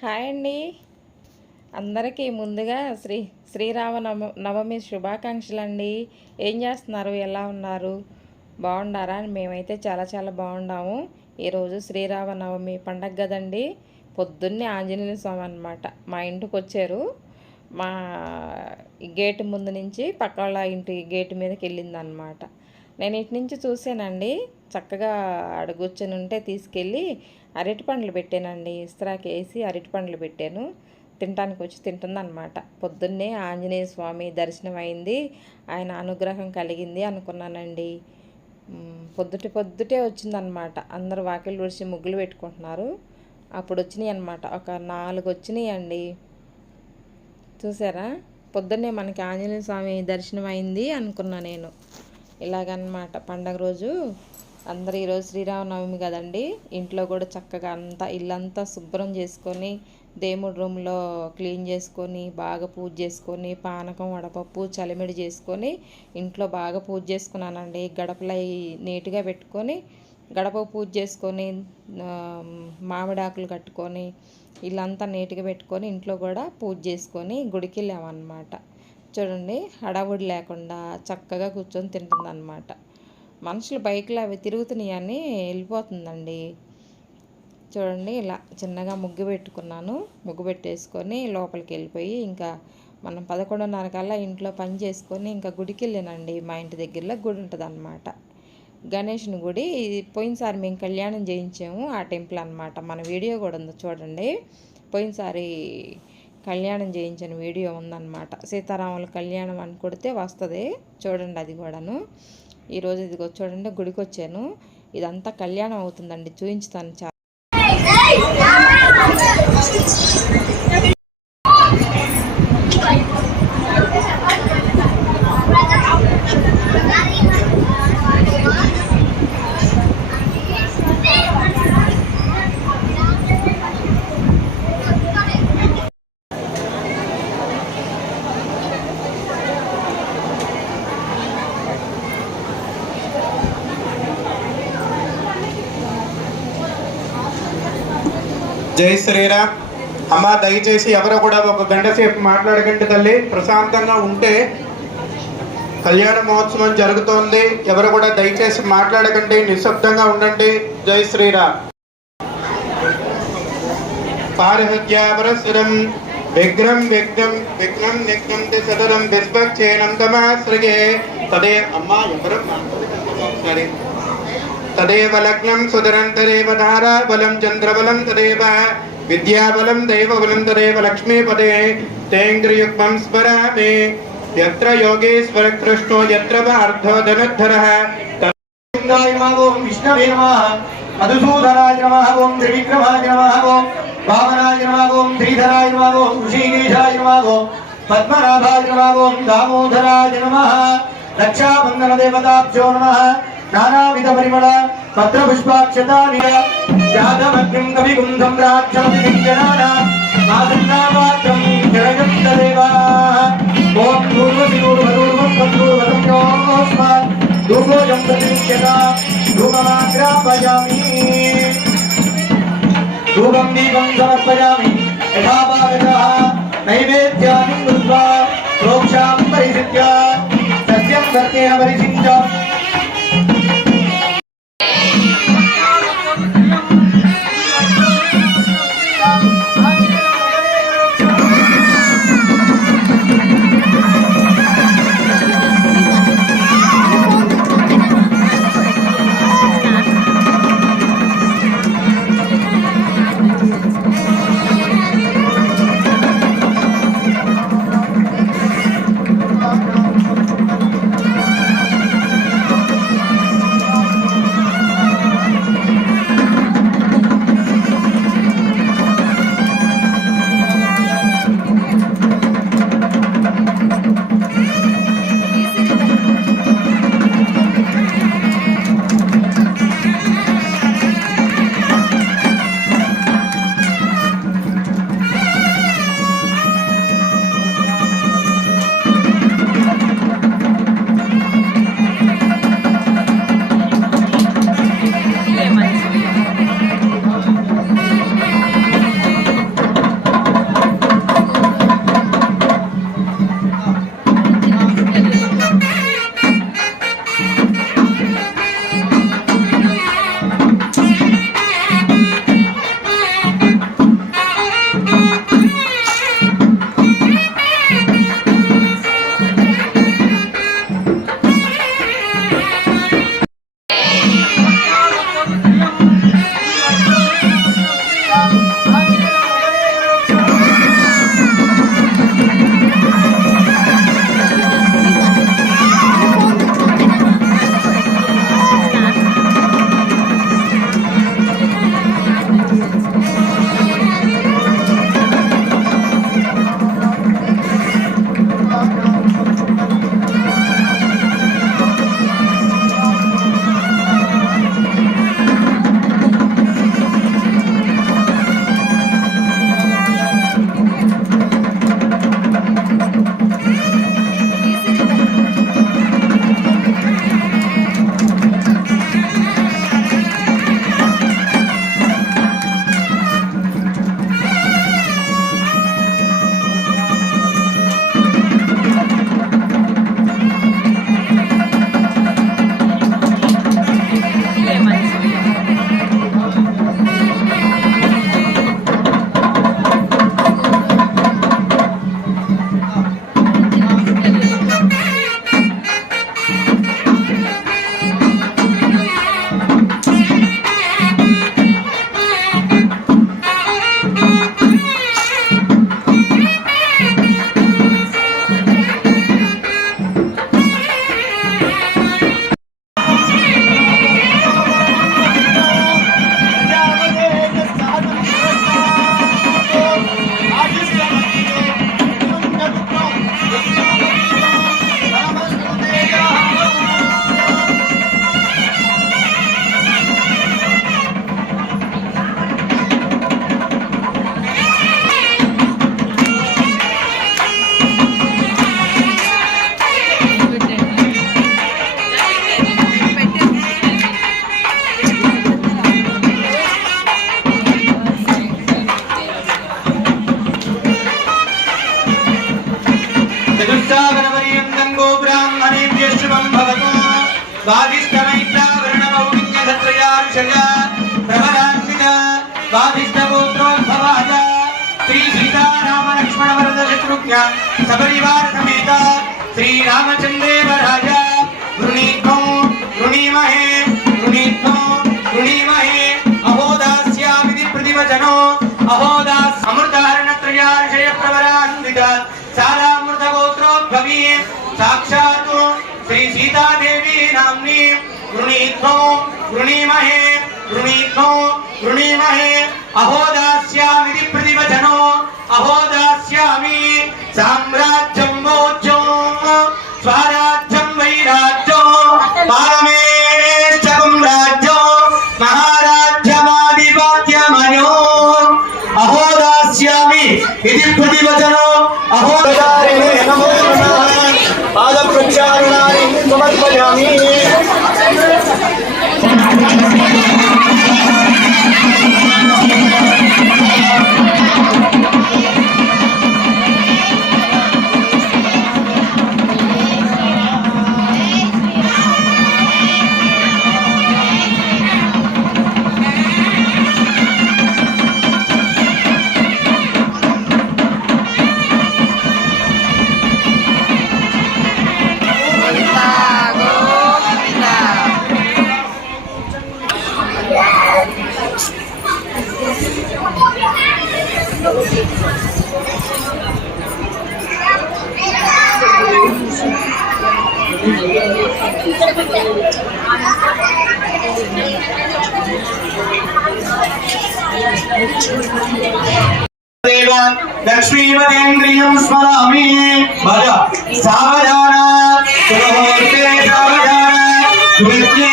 Hi అండి. అందరికీ ముందుగా శ్రీరామ నవమి శుభాకాంక్షలు అండి. ఏం చేస్తున్నారు? ఎలా ఉన్నారు? బాగున్నారా? మేమైతే చాలా చాలా బాగున్నాము. ఈరోజు శ్రీరామనవమి పండగ కదండి. పొద్దున్నే ఆంజనేయ స్వామి అనమాట మా ఇంటికి వచ్చారు. మా గేటు ముందు నుంచి పక్క వాళ్ళ ఇంటి గేటు మీదకి వెళ్ళిందనమాట. నేను ఇటు నుంచి చూసానండి. చక్కగా అడుగుచ్చుని ఉంటే తీసుకెళ్ళి అరటి పండ్లు పెట్టానండి. ఇస్త్రాకి వేసి అరటి పండ్లు పెట్టాను. తినటానికి వచ్చి తింటుందన్నమాట. పొద్దున్నే ఆంజనేయ స్వామి దర్శనం అయింది, ఆయన అనుగ్రహం కలిగింది అనుకున్నానండి. పొద్దుటే వచ్చిందనమాట. అందరూ వాకిలు తుడిచి ముగ్గులు పెట్టుకుంటున్నారు. అప్పుడు వచ్చినాయి అనమాట. ఒక 4 వచ్చినాయి అండి. చూసారా? పొద్దున్నే మనకి ఆంజనేయ స్వామి దర్శనం అయింది అనుకున్నా నేను. ఇలాగనమాట పండగ రోజు అందరూ ఈరోజు శ్రీరామనవమి కదండి. ఇంట్లో కూడా చక్కగా అంతా ఇల్లంతా శుభ్రం చేసుకొని, దేవుడి రూమ్లో క్లీన్ చేసుకొని, బాగా పూజ చేసుకొని, పానకం వడపప్పు చలిమిడి చేసుకొని ఇంట్లో బాగా పూజ చేసుకున్నానండి. గడపలు నీట్గా పెట్టుకొని గడప పూజ చేసుకొని, మామిడాకులు కట్టుకొని ఇల్లంతా నీట్గా పెట్టుకొని ఇంట్లో కూడా పూజ చేసుకొని గుడికి వెళ్ళామన్నమాట. చూడండి, హడావుడి లేకుండా చక్కగా కూర్చొని తింటుందన్నమాట. మనుషులు బైక్లు అవి తిరుగుతున్నాయని వెళ్ళిపోతుందండి. చూడండి, ఇలా చిన్నగా ముగ్గు పెట్టుకున్నాను. ముగ్గు పెట్టేసుకొని లోపలికి వెళ్ళిపోయి ఇంకా మనం 11:30 కల్లా ఇంట్లో పని చేసుకొని ఇంకా గుడికి వెళ్ళానండి. మా ఇంటి దగ్గరలో గుడి ఉంటుంది అన్నమాట. గణేషుని గుడి. పోయినసారి మేము కళ్యాణం చేయించాము ఆ టెంపుల్ అనమాట. మన వీడియో కూడా ఉంది చూడండి. పోయినసారి కళ్యాణం చేయించిన వీడియో ఉందన్నమాట. సీతారాముల కళ్యాణం అని కొడితే వస్తుంది చూడండి. అది కూడాను ఈరోజు ఇదిగో చూడండి, గుడికి వచ్చాను. ఇదంతా కళ్యాణం అవుతుందండి, చూపించుతాను. చాలా జై శ్రీరామ్. అమ్మ, దయచేసి ఎవరు కూడా ఒక గంట సేపు మాట్లాడకండి తల్లి. ప్రశాంతంగా ఉంటే కళ్యాణ మహోత్సవం జరుగుతోంది. ఎవరు కూడా దయచేసి మాట్లాడకండి, నిశ్శబ్దంగా ఉండండి. జై శ్రీరామ్. పారిహత్యాపరశురం విఘ్నం విఘ్నం విఘ్నం నిఘ్నం సదరం విశ్వక్షేణం తమాశ్రయే తదే. అమ్మ ఎవరు సరే. తదేవ లగ్నం సుదరంతరేవ ధారాబలం చంద్రబలం తదేవ విద్యాబలం దైవబలం తదేవ లక్ష్మీపదే తేంద్రియయుగ్మం స్మరామి. యత్ర యోగేశ్వర కృష్ణో యత్ర పార్థో ధనుద్ధరః. తదేంద్రాయ నమః. ఓం విష్ణవే నమః. మధుసూదనాయ నమః. ఓం త్రివిక్రమాయ నమః. ఓం వామనాయ నమః. ఓం శ్రీధరాయ నమః. ఓం ఋషికేశాయ నమః. ఓం పద్మనాభాయ నమః. ఓం దామోదరాయ నమః. రక్షాబంధన దేవతాభ్యో నమః. నానావిధ పరిమళ పత్ర పుష్పాక్షతాని యాదవగ్రం కవిగుంధం రాజ్యమతిజనానా ఆసన్నావాత్రం జగత్తదేవా. ఓం పూర్వసినూర్వరూర్వం బంధూర్వరం యోస్మాత్ ధూపోజం ప్రతిష్యత ధూపమాగ్రాపయామి. ధూపం దీపం సమర్పయామి. యథాపాగతః నైవేద్యాన్ని కృత్వా ప్రోక్షాం పరిసిద్ధ్య సత్యం సత్యేన పరిసిద్ధ్య. वादिष्ठमैत्रावरणमौलिन्यधत्रयार्षया प्रभरान्वित वादिष्ठगोत्रोद्भवाय श्री सीतारामलक्ष्मणवरदशत्रुघ्न सपरिवार समेत श्रीरामचन्द्रेवराज गृणीत्वं गृणीमहे अहोदास्यामिति प्रतिवचनो अहोदास् अमृतहरणत्रयार्षय प्रवरान्वित सारामृतगोत्रोद्भवी साक्षात् श्री सीतादेवी नाम्नी गृणीत्वं गृणीमहे अहोदास्यामिति प्रतिवचनो अहोदास्यामि साम्राज्यं भोज्यं स्वराज्यं वैराज्यं पारमेष्ठं राज्यं महाराज्यमाधिपत्यमयो अहोदास्यामि इति प्रतिवचनो अहोदारिणे नमो नमः पादप्रक्षालनानि समर्पयामि लक्ष्मीपतेन्द्रियं स्मरामि भज सावधान सुमुहूर्ते सावधान सुविद्ये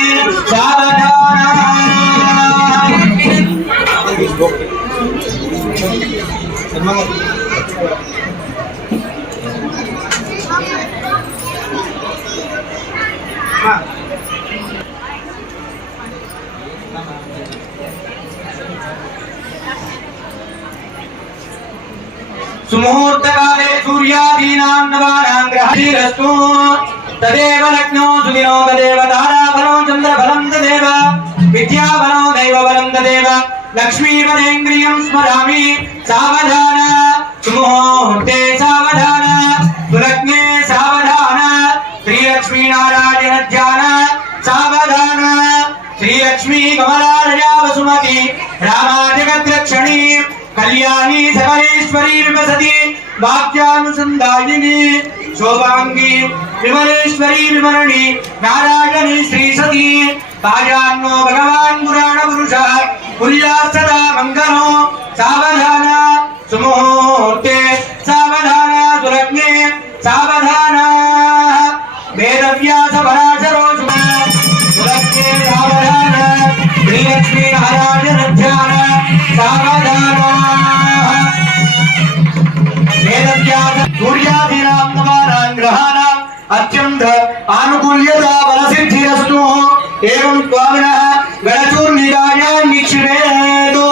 सावधान सुमुहूर्तकाले सूर्यादीनां नवानां ग्रहैरस्तु तदेव लग्नो सुदिनो तदेव ताराबलो चन्द्रबलं तदेव विद्याबलो दैवबलं तदेव लक्ष्मीपतेन्द्रियं स्मरामि सावधान सुमुहूर्ते सावधान सुलग्ने सावधान श्रीलक्ष्मीनारायण ध्यान सावधान श्रीलक्ष्मी कमलालया वसुमती रामाजगद्रक्षणी कल्याणी सकलेश्वरी विवसति वाक्यानुसंधायिनी शोभांगी विमलेश्वरी विमरणी नारायणी श्री सती कायान्नो भगवान पुराण पुरुष कुल्या सदा मंगलो सावधान सुमुहूर्ते सावधान सुलग्ने सावधान वेदव्यास पराशरो सुलग्ने सावधान श्रीलक्ष्मी नारायण ध्यान सावधान सूर्यादीनां नवानां ग्रहाणाम् अत्यन्त आनुकूल्यता बलसिद्धिरस्तु एवं स्वामिनः गणचूर्णिकायां निक्षिपेतु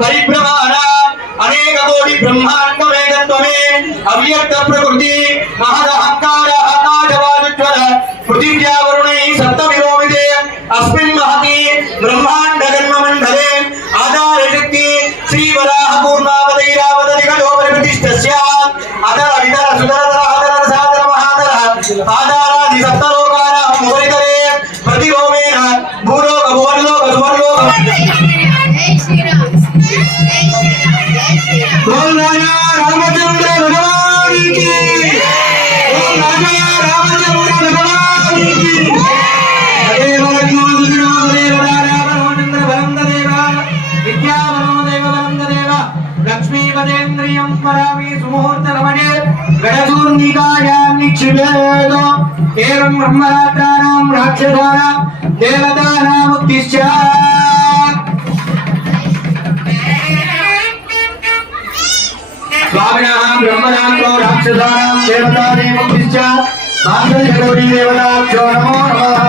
परिभ्रमण अनेक कोटि ब्रह्मांड वेदत्वमे अव्यक्त प्रकृति महदहंकार आकाशवाजुज्वल पृथिव्या वरुणै सप्तविरोमिते अस्मिन् महति ब्रह्मांड जन्ममण्डले आधार शक्ति श्री वराह पूर्णावदैरावदधिकजो प्रतिष्ठस्य अधर विधर सुधरधर हधर साधर महाधर आधारादि सप्तलोकानां मुखरितरे प्रतिलोमेन भूलोक भुवनलोक सुवर्लोक बोल राजा रामचंद्र भगवान की बोल राजा रामचंद्र भगवान की तदेव लग्नो सुदिनो तदेव ताराबलो चन्द्रबलं तदेव विद्याबलो दैवबलं तदेव लक्ष्मीपतेन्द्रियं स्मरामि सुमुहूर्तरमणे गणचूर्णिकायां निक्षिपेत् एवं ब्रह्मरात्राणां राक्षसानां देवतानामुद्दिश्य स्वामिनः ब्रह्मणां राक्षसानां देवतादेवमुक्तिश्च माङ्गल्यगौरी देवताभ्यो नमो नमः।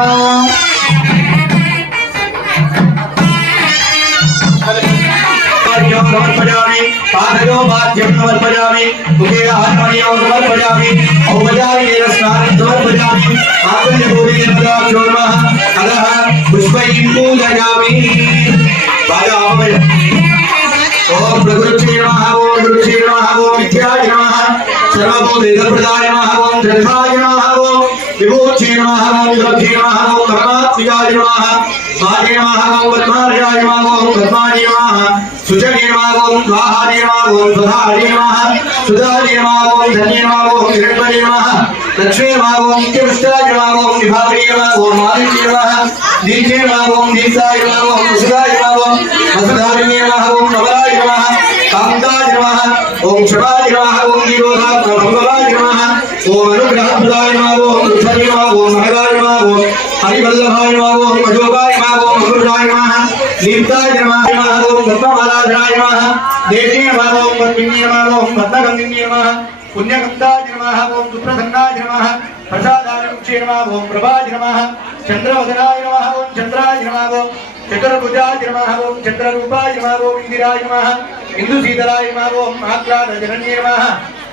समर्पयामि पादयो वाद्यं समर्पयामि मुखे हार्मोनियं समर्पयामि औपचारिकेन स्नानं समर्पयामि माङ्गल्यगौरी देवताभ्यो नमः। अतः पुष्पैः पूजयामि। ओम प्रकृति नमः ओम गुरुश्री नमः ओम विद्याय नमः सर्वभूत वेदप्रदाय नमः ओम धर्माय नमः ओम विभूति नमः ओम लक्ष्मी नमः ओम परमात्मिकाय नमः स्वाहे नमः ओम पद्मार्याय नमः ओम पद्माय नमः सुजने नमः ओम स्वाहाय नमः ओम सुधाय नमः सुधाय नमः ओम धन्ये नमः ओम हिरण्मये नमः लक्ष्मी नमः ओम नित्यपुष्टाय नमः ओम विभावने नमः ओम मालिके नमः दीजे नमः ओम दीप्ताय नमः ओम सुधाय नमः ओम वसुधारिणे नमः ओम नवराय नमः कान्ताय नमः ओम क्षमाय नमः ओम निरोधात्मभंगवाय नमः ओम अनुग्रहप्रदाय नमः ओम कृष्णाय नमः ओम महदाय नमः ओम हरिवल्लभाय नमः ओम अजोगाय नमः ओम मधुराय नमः दीप्ताय नमः ओम भक्तमालाधराय नमः देवी नमः ओम पद्मिनी नमः ओम भद्रगंधिनी नमः पुण्यगंधाय नमः ओम सुप्रसन्नाय नमः प्रसादाय नमः ओम प्रभाय नमः चंद्रवदनाय नमः ओम चंद्राय नमः ओम चतुर्भुजाय नमः ओम चंद्ररूपाय नमः ओम इंदिराय नमः इंदुशीतलाय नमः ओम महाक्लादजनन्ये नमः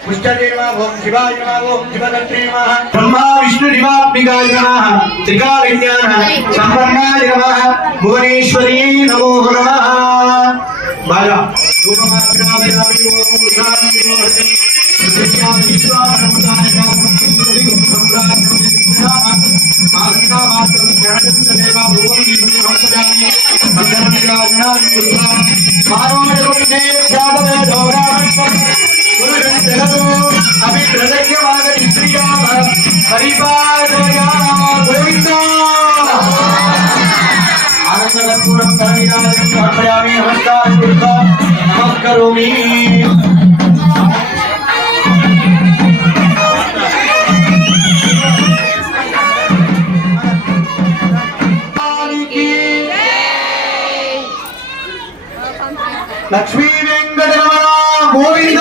पुष्टये नमः ओम शिवाय नमः ओम शिवदत्ते नमः ब्रह्मा विष्णु शिवात्मिकाय नमः त्रिकालज्ञान संपन्नाय नमः भुवनेश्वरी नमो नमः। बाजा रूपमात्रावयामि ओम शांति शांति सत्यामि विश्वासमुदाय आज्ञा मात्रं ज्ञानदेवा भूमि विभूषयामि मंगलविराजनानि दुर्गा मानवजगते जातवे दोरामस्व गुरुजन जगतो अभिप्रदज्ञवाद स्त्रियाः परिपालया गोविन्द आनन्दकर्पूरं धर्मिराजं समर्पयामि नमस्कारं दुर्गा नमस्करोमि। लक्ष्मी वेंकटरमण गोविंद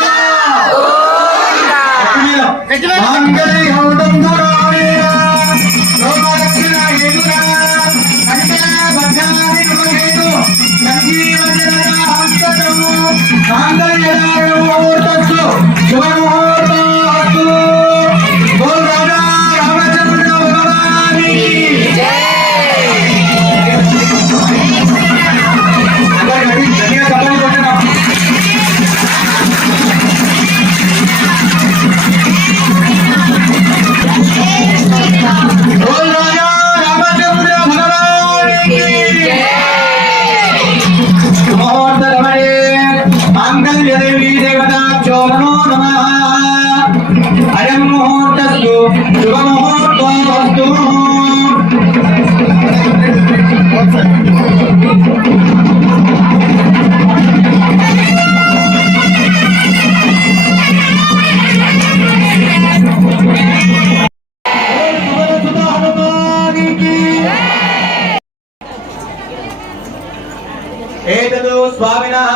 स्वामिनः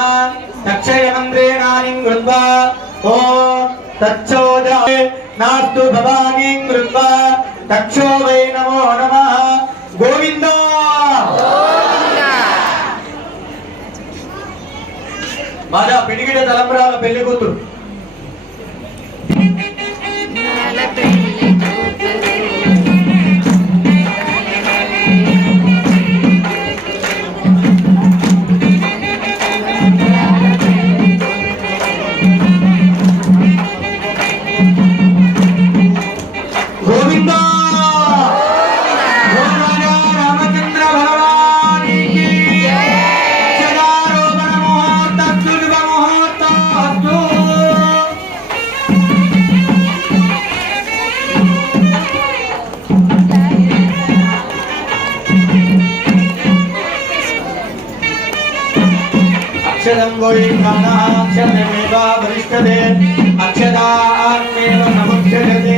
तक्षयमन्त्रेणानिं कृत्वा ओम तच्छोदये नास्तु भवानीं कृत्वा तक्षो वै नमो नमः गोविन्द मादा पिडिगिड तलंब्राల పెళ్లి కూతురు अक्षरं गोविन्दानः अक्षरमेव वरिष्ठते अक्षरान्मेव नमुच्यते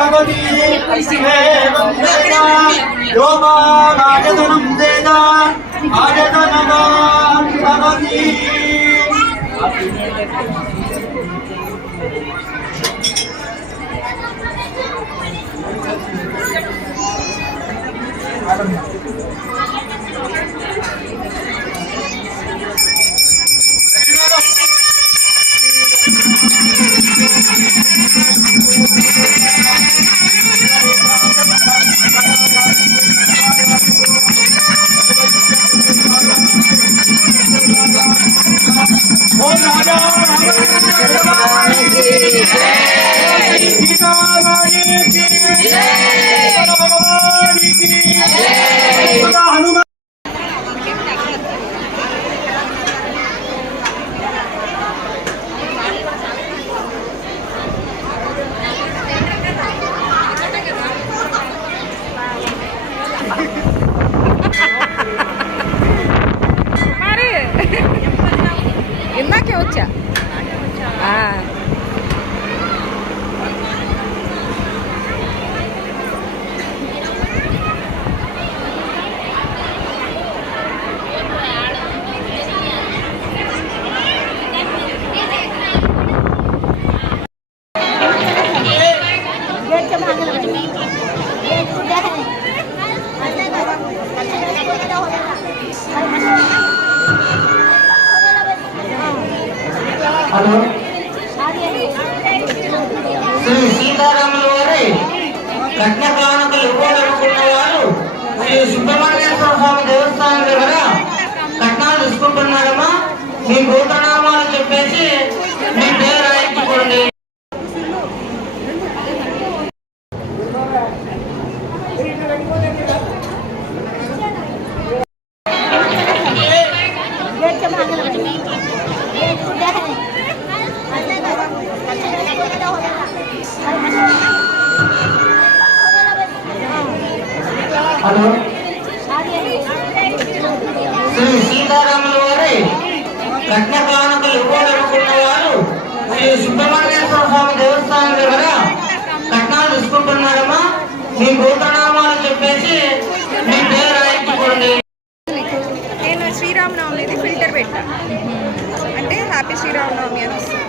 भगवती ऐसिमेवं वेदा यो मामायतनं वेदा आयतनवान् भवति। మరి ఇందాకే వచ్చా హలో శ్రీ సీతారాముల వారి రత్న కానుకలు ఇవ్వాలనుకున్న వారు శ్రీ సుబ్రహ్మణ్యేశ్వర స్వామి దేవస్థానం దగ్గర కట్నాలు తీసుకుంటున్నారమ్మా. మీ గోత్రనామాలు చెప్పేసి మీ పేరు రాయించుకోండి. హలో శ్రీ సీతారాముల వారి రత్న కానుకలు ఇవ్వాలనుకున్న వారు శ్రీ సుబ్రహ్మణ్యేశ్వర స్వామి దేవస్థానం దగ్గర కట్నాలు తీసుకుంటున్నారమ్మా. మీ గోత్రనామాలు చెప్పేసి మీ పేరు రాయించుకోండి. నేను శ్రీరామనవమిది ఫిల్టర్ పెట్టా అంటే హ్యాపీ శ్రీరామనవమి అని వస్తుంది.